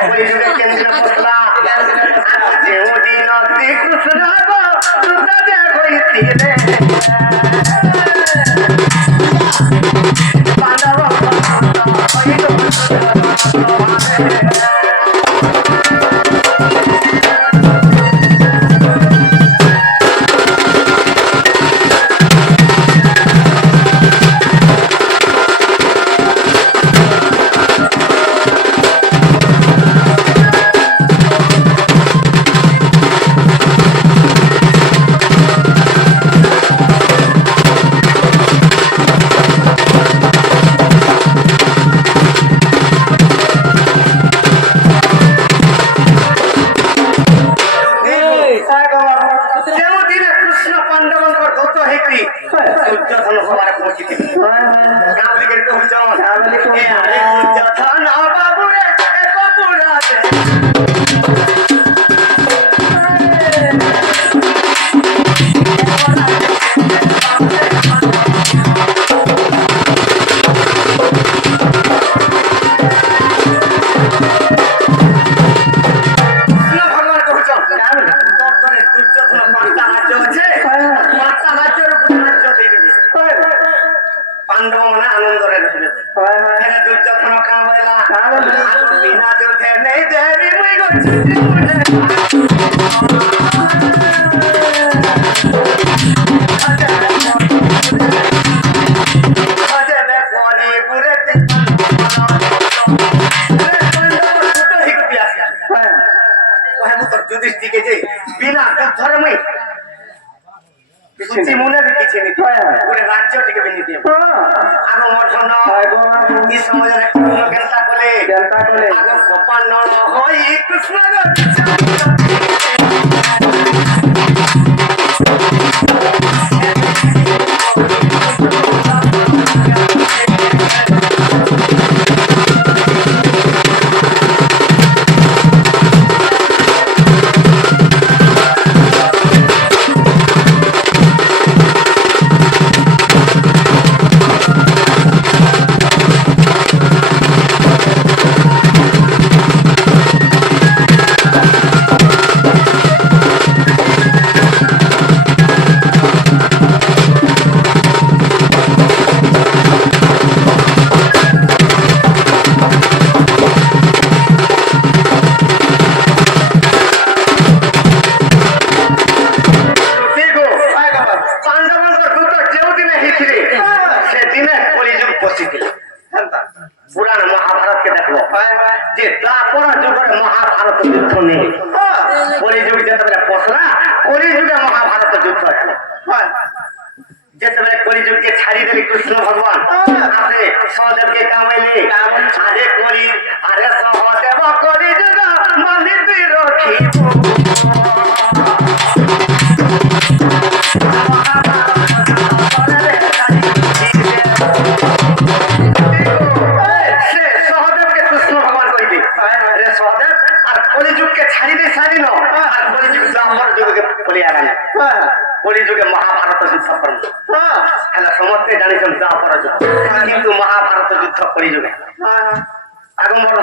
কলিযুগে কেন্দ্রে বসলা যে ওদিন কৃষ্ণ গো সুতদে হইতিলে পাণ্ডব হইল কলিযুগে মহাভারত যুদ্ধ করবো হ্যাঁ সমস্তে জানিছেন দ্বাপর যুদ্ধ কিন্তু মহাভারত যুদ্ধ কলিযুগে আগমন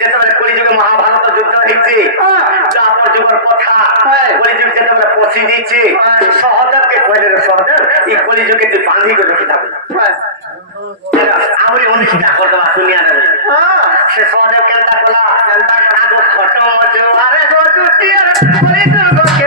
যেতবে কলিযুগে মহাভারত যুদ্ধ হয়েছে দ্বাপর যুগের কথা কলিযুগ যেতবে পৌঁছে দিয়েছে সহদেবকে কইলে সহদেব এই কলিযুগে তুই বাঁধি করে রেখে থাকবে আহুরি অনুষ্ঠিত করবা দুনিয়ারে সে সহদেব কেনটা কলা আগে খট মজো আরে গো দুটিয়ার কলিযুগকে